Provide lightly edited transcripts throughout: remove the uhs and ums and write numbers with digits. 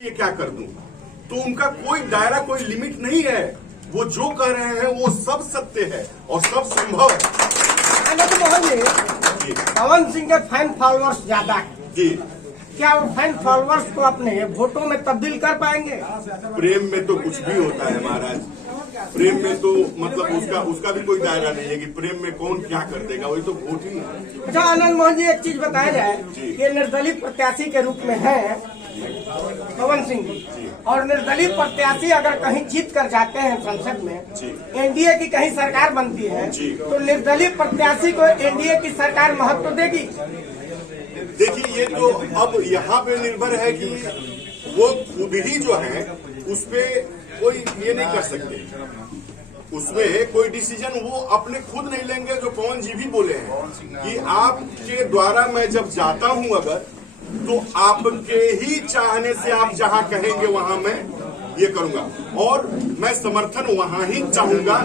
ये क्या कर दूं, तो उनका कोई दायरा, कोई लिमिट नहीं है। वो जो कह रहे हैं वो सब सत्य है और सब संभव है। आनंद मोहन जी, पवन सिंह के फैन फॉलोअर्स ज्यादा है जी, क्या वो फैन फॉलोअर्स को अपने वोटों में तब्दील कर पाएंगे? प्रेम में तो कुछ भी होता है महाराज। प्रेम में तो मतलब उसका भी कोई दायरा नहीं है कि प्रेम में कौन क्या कर देगा, वही तो वोट ही है। अच्छा आनंद मोहन जी, एक चीज बताया जाए कि निर्दलीय प्रत्याशी के रूप में है पवन सिंह जी, और निर्दलीय प्रत्याशी अगर कहीं जीत कर जाते हैं संसद में, एनडीए की कहीं सरकार बनती है, तो निर्दलीय प्रत्याशी को एनडीए की सरकार महत्व देगी? देखिए, ये तो अब यहाँ पे निर्भर है कि वो खुद ही जो है उस पे कोई ये नहीं कर सकते, उसमें कोई डिसीजन वो अपने खुद नहीं लेंगे। जो पवन जी भी बोले हैं कि आपके द्वारा मैं जब जाता हूं अगर, तो आपके ही चाहने से आप जहां कहेंगे वहां मैं ये करूंगा, और मैं समर्थन वहां ही चाहूंगा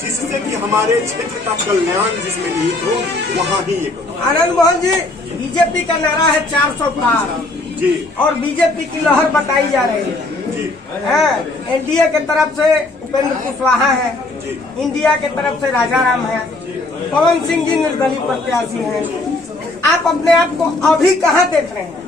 जिससे कि हमारे क्षेत्र का कल्याण जिसमें निहित हो, वहां ही ये करूंगा। आनंद मोहन जी, बीजेपी का नारा है 400 पार जी, और बीजेपी की लहर बताई जा रही है है एनडीए के तरफ से उपेंद्र कुशवाहा है, इंडिया के तरफ से राजाराम है, पवन सिंह जी निर्दलीय प्रत्याशी हैं। आप अपने आप को अभी कहाँ देख रहे हैं?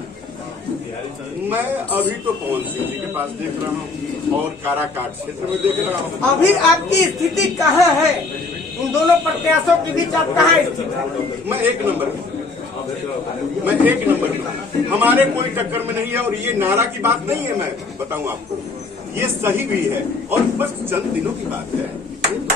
मैं अभी तो पवन सिंह जी के पास देख रहा हूँ और काराकाट क्षेत्र में देख रहा हूँ। अभी आपकी स्थिति कहाँ है? इन दोनों प्रत्याशियों के बीच आप कहाँ स्थित हैं? मैं एक नंबर में, हमारे कोई टक्कर में नहीं है। और ये नारा की बात नहीं है, मैं बताऊं आपको, ये सही भी है और बस चंद दिनों की बात है,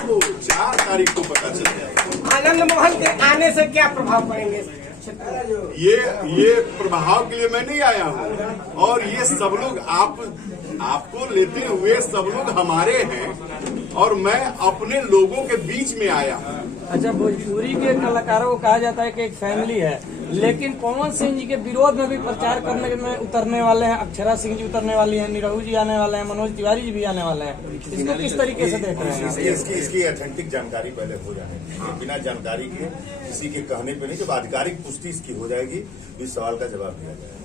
तो 4 तारीख को पता चल जाएगा। आनंद मोहन के आने से क्या प्रभाव पड़ेंगे? ये प्रभाव के लिए मैं नहीं आया हूँ, और ये सब लोग आपको लेते हुए सब लोग हमारे हैं और मैं अपने लोगों के बीच में आया हूँ। अच्छा, भोजपुरी के कलाकारों को कहा जाता है कि एक फैमिली है, लेकिन पवन सिंह जी के विरोध में भी प्रचार करने में उतरने वाले हैं। अक्षरा सिंह जी उतरने वाली हैं, निरहू जी आने वाले हैं, मनोज तिवारी जी भी आने वाले हैं। इसको किस तरीके से देख रहे हैं? इसकी ऑथेंटिक जानकारी पहले हो जाए, बिना जानकारी के किसी के कहने पे नहीं, जब आधिकारिक पुष्टि इसकी हो जाएगी इस सवाल का जवाब दिया जाएगा।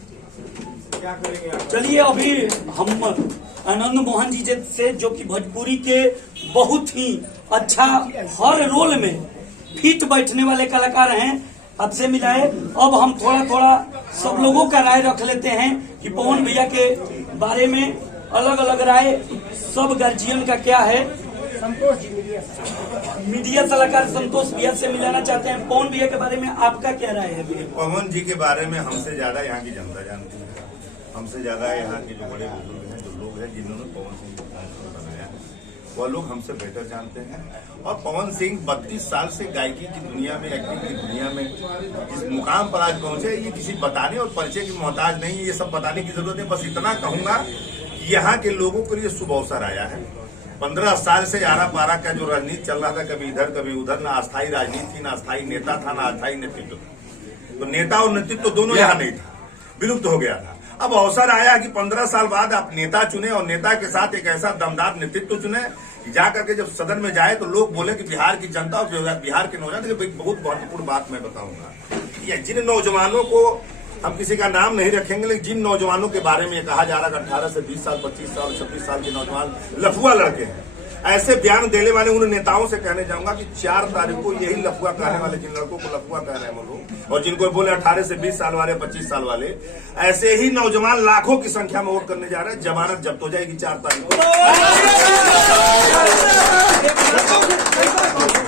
चलिए, अभी हम आनंद मोहन जी से, जो कि भोजपुरी के बहुत ही अच्छा हर रोल में फिट बैठने वाले कलाकार हैं, आपसे मिलाए। अब हम थोड़ा थोड़ा सब लोगों का राय रख लेते हैं कि पवन भैया के बारे में अलग अलग राय सब गार्जियन का क्या है। संतोष जी, मीडिया सलाहकार संतोष भैया से मिलाना चाहते हैं। पवन भैया के बारे में आपका क्या राय है? पवन जी के बारे में हमसे ज्यादा यहाँ की जनता जानती है, हमसे ज्यादा यहाँ के जो बड़े बुजुर्ग हैं, जो लोग हैं जिन्होंने पवन सिंह को बनाया है, वह लोग हमसे बेहतर जानते हैं। और पवन सिंह 32 साल से गायकी की दुनिया में, एक्टिंग की दुनिया में जिस मुकाम पर आज पहुंचे, ये किसी बताने और परिचय की मोहताज नहीं है, ये सब बताने की जरूरत है। बस इतना कहूंगा कि यहाँ के लोगों के लिए शुभ अवसर आया है। 15 साल से आरा पारा का जो राजनीति चल रहा था, कभी इधर कभी उधर, ना अस्थायी राजनीति थी, ना अस्थायी नेता था, ना अस्थायी नेतृत्व था। तो नेता और नेतृत्व दोनों यहाँ नहीं था, विलुप्त हो गया था। अब अवसर आया कि 15 साल बाद आप नेता चुने और नेता के साथ एक ऐसा दमदार नेतृत्व चुने कि जाकर के जब सदन में जाए तो लोग बोले कि बिहार की जनता और बिहार के नौजवान। बहुत महत्वपूर्ण बात मैं बताऊंगा, ये जिन नौजवानों को हम किसी का नाम नहीं रखेंगे, लेकिन जिन नौजवानों के बारे में कहा जा रहा है 18 से 20 साल, 25 साल, 26 साल के नौजवान लफुआ लड़के हैं, ऐसे बयान देने वाले उन नेताओं से कहने जाऊंगा कि 4 तारीख को यही लफुआ कहने वाले, जिन लड़कों को लफुआ कह रहे हैं वो लोग, और जिनको बोले 18 से 20 साल वाले, 25 साल वाले, ऐसे ही नौजवान लाखों की संख्या में वोट करने जा रहे हैं। जमानत जब्त हो जाएगी 4 तारीख को।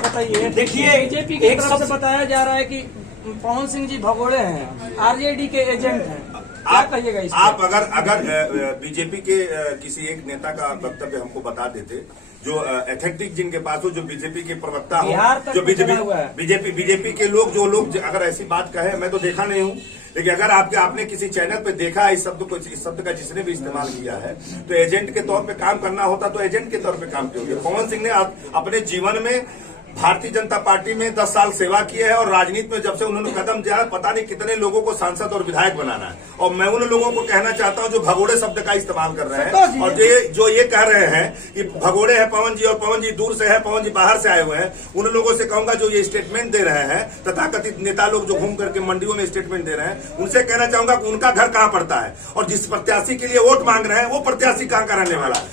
बताइए, देखिए, बीजेपी की तरफ से बताया जा रहा है कि पवन सिंह जी भगोड़े हैं, आरजेडी के एजेंट हैं। क्या कहिएगा इस? आप अगर बीजेपी के किसी एक नेता का वक्तव्य हमको बता देते, जो एथेटिक जिनके पास हो, जो बीजेपी के प्रवक्ता हो, जो बीजेपी के लोग, जो लोग अगर ऐसी बात कहे, मैं तो देखा नहीं हूँ, लेकिन अगर आपने किसी चैनल पे देखा इस शब्द का जिसने भी इस्तेमाल किया है, तो एजेंट के तौर पे काम करना होता तो एजेंट के तौर पे काम किया। पवन सिंह ने अपने जीवन में भारतीय जनता पार्टी में 10 साल सेवा किए हैं और राजनीति में जब से उन्होंने कदम दिया पता नहीं कितने लोगों को सांसद और विधायक बनाना है। और मैं उन लोगों को कहना चाहता हूं जो भगोड़े शब्द का इस्तेमाल कर रहे हैं और जो ये कह रहे हैं कि भगोड़े हैं पवन जी और पवन जी दूर से है, पवन जी बाहर से आए हुए हैं, उन लोगों से कहूंगा जो ये स्टेटमेंट दे रहे हैं तथाकथित नेता लोग जो घूम करके मंडियों में स्टेटमेंट दे रहे हैं, उनसे कहना चाहूंगा कि उनका घर कहां पड़ता है और जिस प्रत्याशी के लिए वोट मांग रहे हैं वो प्रत्याशी कहां का रहने वाला है।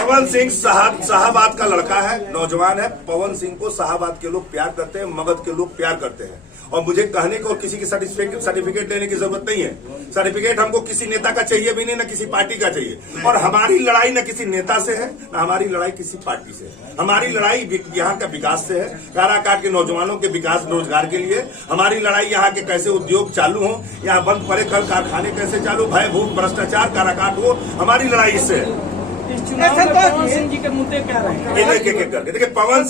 पवन सिंह शाहबाद का लड़का है, नौजवान है। पवन सिंह को शाहबाद के लोग प्यार करते हैं, मगध के लोग प्यार करते हैं और मुझे कहने को किसी की सर्टिफिकेट लेने की जरूरत नहीं है। सर्टिफिकेट हमको किसी नेता का चाहिए भी नहीं, न किसी पार्टी का चाहिए। और हमारी लड़ाई न किसी नेता से है, न हमारी लड़ाई किसी पार्टी से है। हमारी लड़ाई यहाँ का विकास से है, काराकाट के नौजवानों के विकास रोजगार के लिए। हमारी लड़ाई यहाँ के कैसे उद्योग चालू हो, यहाँ बंद पड़े कल कारखाने कैसे चालू, भय भूख भ्रष्टाचार काराकाट हो, हमारी लड़ाई इससे है। इस चुनाव में पवन सिंह जी के मुद्दे क्या रहेंगे? एक एक करके देखिए पवन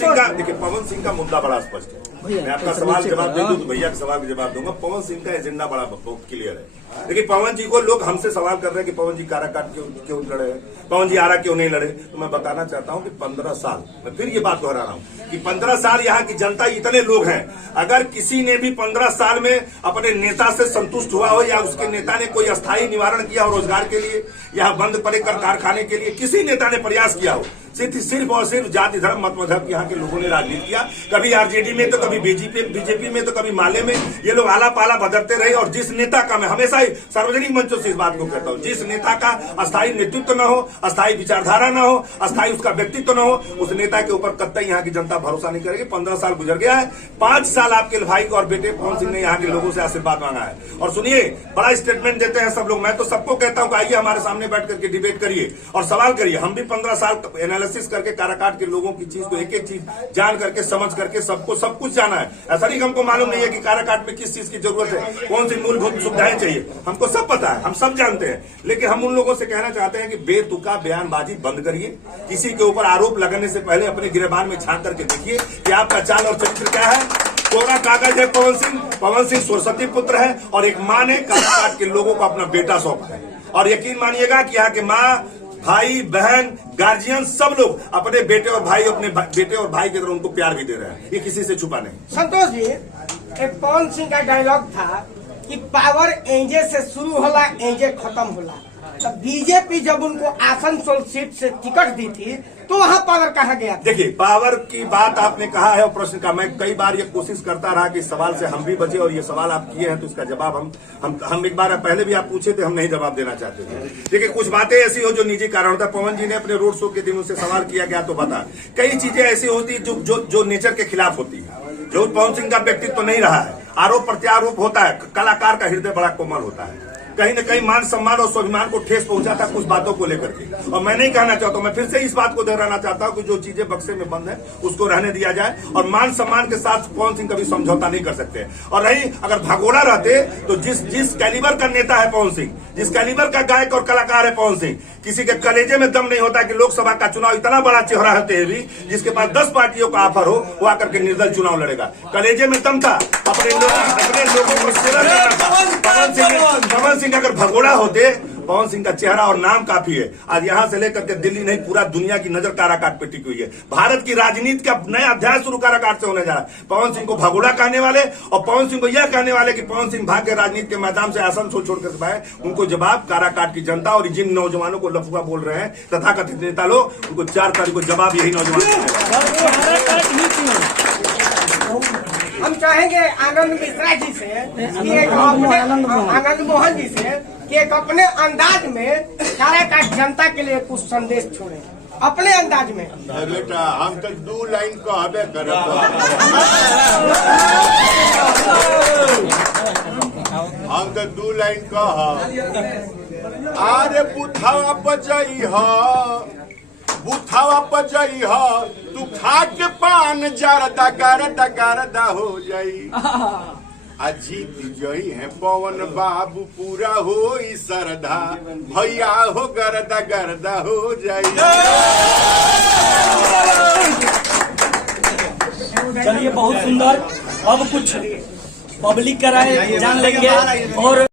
सिंह का मुद्दा बड़ा स्पष्ट है। मैं आपका सवाल जवाब दे दूं तो भैया के सवाल का जवाब दूंगा। पवन सिंह का एजेंडा बड़ा बहुत क्लियर है। देखिए पवन जी को लोग हमसे सवाल कर रहे हैं कि पवन जी काराकाट क्यों लड़े हैं, पवन जी आरा क्यों नहीं लड़े। तो मैं बताना चाहता हूं कि 15 साल, मैं फिर ये बात दोहरा रहा हूं कि 15 साल यहाँ की जनता इतने लोग हैं, अगर किसी ने भी 15 साल में अपने नेता से संतुष्ट हुआ हो या उसके नेता ने कोई अस्थायी निवारण किया हो रोजगार के लिए या बंद पड़े कर कारखाने के लिए किसी नेता ने प्रयास किया हो, सिर्फ और सिर्फ जाति धर्म मत मजहब यहाँ के लोगों ने राजनीति किया। कभी आरजेडी में तो कभी बीजेपी में तो कभी माले में ये लोग आला पाला बदलते रहे। और जिस नेता का, मैं हमेशा ही सार्वजनिक मंचों से इस बात को कहता हूँ, जिस नेता का अस्थायी नेतृत्व न हो, अस्थायी विचारधारा न हो, अस्थायी उसका व्यक्तित्व न हो, उस नेता के ऊपर कतई यहाँ की जनता भरोसा नहीं करेगी। 15 साल गुजर गया है, 5 साल आपके भाई और बेटे पवन सिंह ने यहाँ के लोगों से आशीर्वाद मांगा है। और सुनिए, बड़ा स्टेटमेंट देते हैं सब लोग। मैं तो सबको कहता हूँ आइए हमारे सामने बैठ करके डिबेट करिए और सवाल करिए। हम भी 15 साल एनालिसिस करके काराकाट के लोगों की चीज को एक एक चीज जान करके समझ करके सबको सब कुछ जाना है। ऐसा नहीं हमको मालूम नहीं है कि काराकाट में किस चीज की जरूरत है, कौन सी मूलभूत सुविधाएं चाहिए, हमको सब पता है, हम सब जानते हैं। लेकिन हम उन लोगों से कहना चाहते हैं कि बेतुका बयानबाजी बंद करिए। किसी के ऊपर आरोप लगाने से पहले अपने गिरबान में झांक करके देखिए कि आपका चाल और चरित्र क्या है। कोरा कागज है पवन सिंह सरस्वती पुत्र है और एक मां ने काराकाट के लोगों को अपना बेटा सौंपा है। और यकीन मानिएगा कि यहाँ के माँ, भाई, बहन, गार्जियन सब लोग अपने बेटे और भाई की तरह उनको प्यार भी दे रहे हैं। ये किसी से छुपा नहीं। संतोष जी, एक पवन सिंह का डायलॉग था कि पावर एंजे से शुरू होला एंजे खत्म होला। तो बीजेपी जब उनको आसनसोल सीट से टिकट दी थी तो वहाँ पावर कहाँ गया था? देखिए पावर की बात आपने कहा है और प्रश्न का मैं कई बार ये कोशिश करता रहा कि सवाल से हम भी बचे और ये सवाल आप किए हैं तो इसका जवाब हम एक बार पहले भी आप पूछे थे, हम नहीं जवाब देना चाहते थे। देखिए कुछ बातें ऐसी हो जो निजी कारण होता है। पवन जी ने अपने रोड शो के दिन उनसे सवाल किया गया तो बता, कई चीजें ऐसी होती है जो नेचर के खिलाफ होती है, जो पवन सिंह का व्यक्तित्व तो नहीं रहा है। आरोप प्रत्यारोप होता है, कलाकार का हृदय बड़ा कोमल होता है, कहीं न कहीं मान सम्मान और स्वाभिमान को ठेस पहुंचाता कुछ बातों को लेकर के। और मैं नहीं कहना चाहता हूं, मैं फिर से इस बात को दोहराना चाहता हूं कि जो चीजें बक्से में बंद है उसको रहने दिया जाए और मान सम्मान के साथ पवन सिंह कभी समझौता नहीं कर सकते। और रही अगर भगोड़ा रहते तो जिस कैलिबर का नेता है पवन सिंह, जिस कैलिबर का गायक और कलाकार है पवन सिंह, किसी के कलेजे में दम नहीं होता कि लोकसभा का चुनाव इतना बड़ा चेहरा होते हुए भी जिसके पास 10 पार्टियों का ऑफर हो वो आकर के निर्दल चुनाव लड़ेगा। कलेजे में दम था, अपने लोगों को सेवा देना था। पवन सिंह अगर भगोड़ा होते, पवन सिंह का चेहरा और नाम काफी है। आज यहां से लेकर के दिल्ली नहीं पूरा दुनिया की नजर काराकाट पे टिकी हुई है। भारत की राजनीति का नया अध्याय शुरू काराकाट से होने जा रहा है। पवन सिंह को भगोड़ा कहने वाले और पवन सिंह को यह कहने वाले कि पवन सिंह भाग के राजनीति के मैदान से आसनसोल छोड़कर पाए, उनको जवाब काराकाट की जनता और जिन नौजवानों को लफुआ बोल रहे हैं तथाकथित नेता लोग, उनको 4 तारीख को जवाब यही नौजवान। हम चाहेंगे आनंद मिश्रा जी से कि एक अपने आनंद मोहन जी से कि एक अपने अंदाज में काराकाट जनता के लिए कुछ संदेश छोड़े अपने अंदाज में। बेटा हम तो 2 लाइन कहबे करब, हम तो 2 लाइन कह। अरे बुथावा पचई ह तू खा के पान जरदा गरदा हो जाई। आ जीत जई है पवन बाबू पूरा हो सरधा भैया हो गरदा हो जाई। चलिए बहुत सुंदर। अब कुछ पब्लिक का राय जान लेंगे और